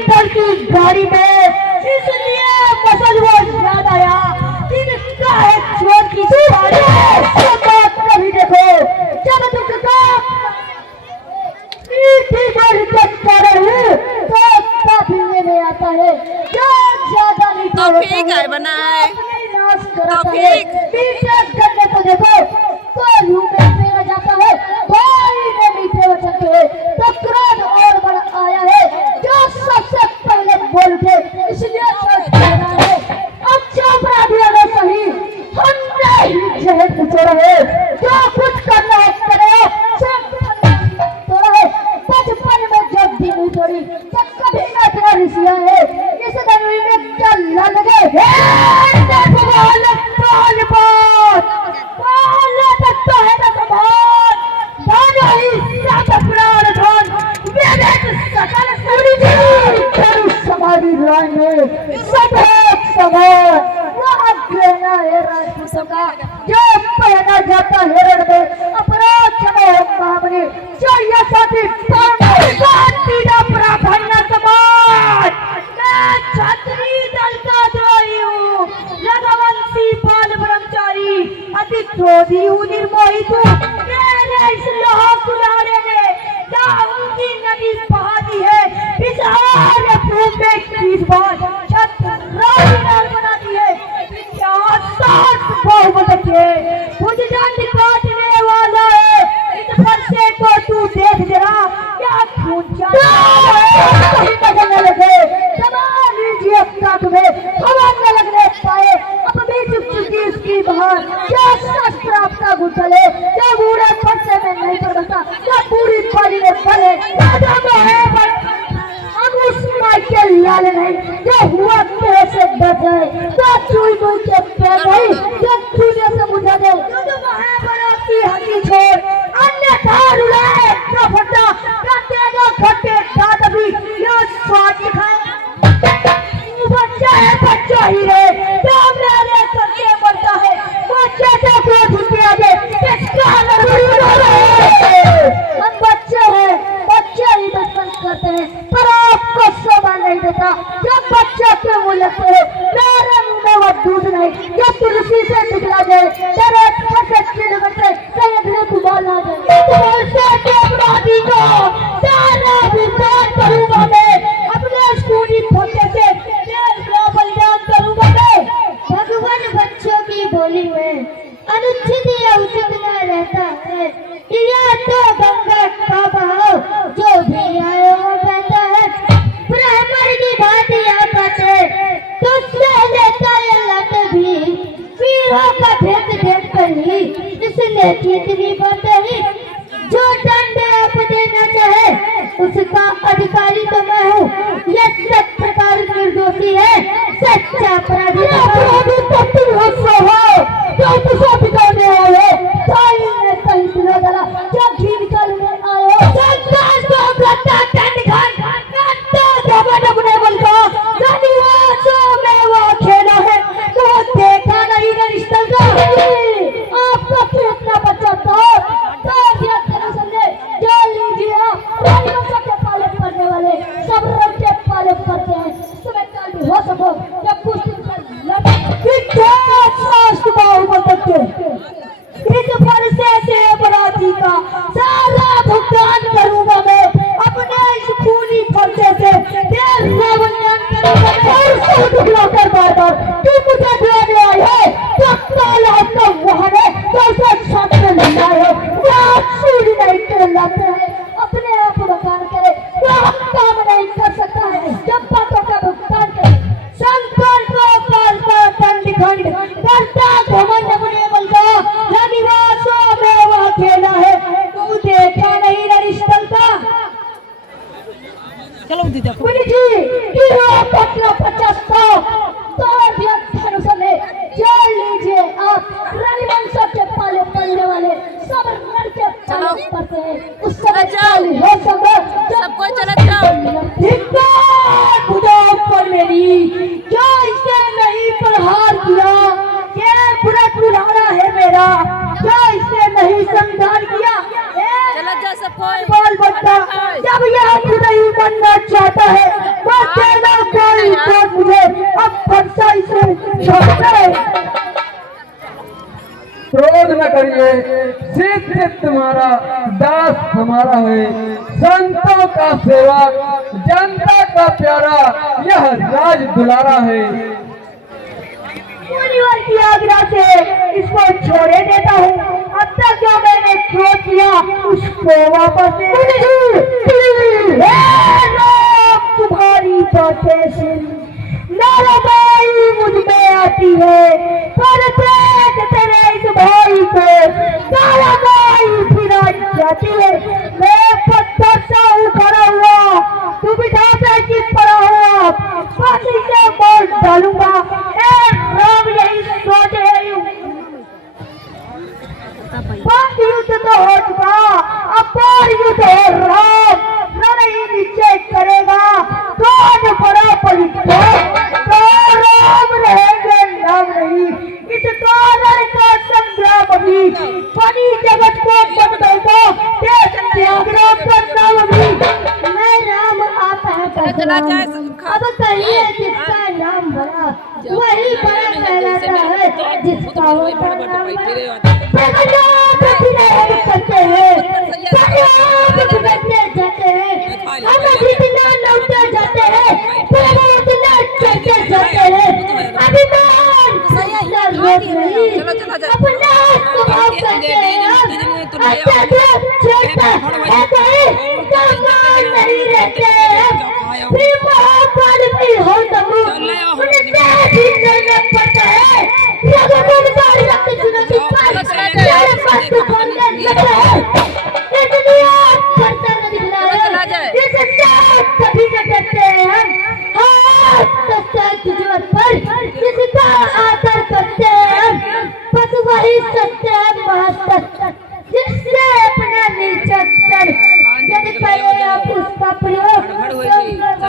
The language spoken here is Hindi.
इंदर की गाड़ी में, इसलिए मसल वो याद आया। इनका है चोर की गाड़ी तो बात कभी देखो जब तुम मीठी बोली तो काफी में आता है जो ज्यादा नहीं तौफीक है बनाए तौफीक करने को देखो तो यूं में जाता है भाई ने मीठे वचन के तो क्रोध और बढ़ आया है जो सबसे पहले बोल उठे इसलिए सोच रहा है अच्छा अपराधियों ने सही हमने ही जहर निचोड़ा है जो कुछ करना है करो तोड़ा है बचपन में जब भी नहीं तोड़ी तो कभी ना तेरा रिसिया है इस दनवी में क्या लगे जो पहना जाता हिरण में अपराध क्षमा महामनी जो यशोती प्राधान्य समाज मैं छत्री दल का द्रोही हूँ रघुवंशी बाल ब्रह्मचारी अति क्रोधी हूँ निर्मोहित हूँ मेरे इस लोहा कुल्हाड़े ने उनकी नदी बहा दी है इस आर्य भूमि में 30 बार छत्र बना दी है बहुमत के मुझे दंड काटने वाला है इस फरसे को तू देख जरा क्या खून न लगे सवाल लीजिए अपना तुम्हें हवा न लगने पाए अब भी चुप चुकी इसकी बहार क्या शस्त्र आपका गुथले क्या बूढ़े फरसे में नहीं पड़ता क्या पूरी पाली में पड़े राजा तो है पर के लाल नहीं जो हुआ तेरे से डर जाए तो चुई मुई के पैर नहीं जो चूने से बुझा दे जो महाबरा की हड्डी छोड़ अन्यथा रुलाए तो फटा तेगा फटे दांत भी ये स्वाद दिखाए बच्चा है बच्चा ही रे तो मेरे करके मरता है बच्चे से क्रोध उठे आगे किसका हम बच्चे हैं बच्चे ही बचपन करते हैं पर आपको शोभा नहीं देता जब बच्चे के मुँह लगते हैं मेरे मुँह में वो दूध नहीं ये तुलसी से निकला जाए तेरे फटे चिड़ बचे कहीं भी कुमार ना जाए तुलसी के अपराधी को सारा भुगतान करूंगा मैं अपने स्कूली फटे से बलिदान करूंगा मैं भगवान बच्चों की बोली में अनुचित या उचित न रहता है या तो गंगा का बहाव जो भी आए वो बहता है ब्राह्मण की बात आपस है तो सह लेता है लट भी वीरों का भेद देख कर ही इसने कितनी बात ही जो दंड आप देना चाहे उसका अधिकारी तो मैं हूँ यह सब प्रकार निर्दोषी है सच्चा अपराधी तो तुम हो जो तुझे बिगाड़ने वाले ताई ने कहीं तुझे डरा जो घी निकालने आए हो संतान को ब्लता दंड खान तो जब ने बोलता जानिवासों में वो खेला है तो देखा नहीं ना रिश्ता आपका कितना बच्चा था तो ये तरह समझे जो लीजिए रानियों के पाले पड़ने वाले सब रंग के पाले पड़ते हैं तुम्हें कल भी हो सको जब कुछ दिन कर इस फरसे से अपराधी का सारा भुगतान करूंगा मैं अपने इस खूनी फरसे से देश का बलिदान करूंगा और टुकड़ा कर बार तू मुझे देने आई है तो काला का वहां है तो उसे छत में लगा है या सूर्य नहीं के लाते हैं अपने आप भुगतान करे तो काम नहीं कर सकता है जब बातों का भुगतान करे शंकर को पाल का दंड खंड करता घमंड अपने बलता रनिवासों में वह खेला है तू देखा नहीं ना रिश्ता चलो दीदी पुनी जी हीरो पत्र 50 तो व्यक्ति समय जान लीजिए आप रनिवंश के पाले पड़ने वाले सब नर के पाले पड़ते हैं उस समय चालू हो सबको चला जाओ खुदा पर मेरी क्या इसे नहीं प्रहार किया ये पूरा पुराना है मेरा क्या इसे नहीं संधान किया चला जा सबको बाल बच्चा जब यह नहीं बनना चाहता है से तुम्हारा दास हमारा है, संतों का सेवक, जनता का प्यारा, यह राज दुलारा है। मुनिवर की आज्ञा से इसको छोड़े देता हूँ। अब तक जो मैंने क्यों किया उसको वापस दे। तुम्हारी बातें सुन नाराबाई मुझ में आती है, पर देख तेरे इस भाई को नाराबाई फिराई जाती है। मैं पत्थर सा हूँ खड़ा हुआ, तू बिठा पे चित पड़ा हुआ, फांसी से मार डालूंगा। राम यही सोच रही हूँ। बाकी युद्ध तो हो चुका, अब और युद्ध हो रहा। लड़ाई निश्चय करेगा कौन बड़ा परिचय, तो राम रहेंगे नाम नहीं। इस कारण का संग्राम अभी बनी जगत को बदलेगा, देश त्याग का नाम अभी। मैं राम आता है अब कहिए जिसका नाम बड़ा वही बड़ा कहलाता है, जिसका होता नाम करते हैं, जाते हैं, हम जितना लौटे जाते हैं, उतना चलते जाते हैं। अभिमान रोक नहीं, अपना स्वभाव करते हैं, अत्याचार छोड़ता है कोई नहीं रहते हैं। महाकाल की हो तब उन्हें भी करना पड़ता है। रघुकुल का रक्त चुनौती पार तेरे मस्त बनने लगा है। ये दुनिया करता न दिखला है, इसे साथ कभी न करते हैं हम। हाथ सच्चाई की जोर पर किसका आदर करते हैं हम, बस वही सत्य है महासत्य, जिससे अपना निर्चर यदि पहले आप उसका प्रयोग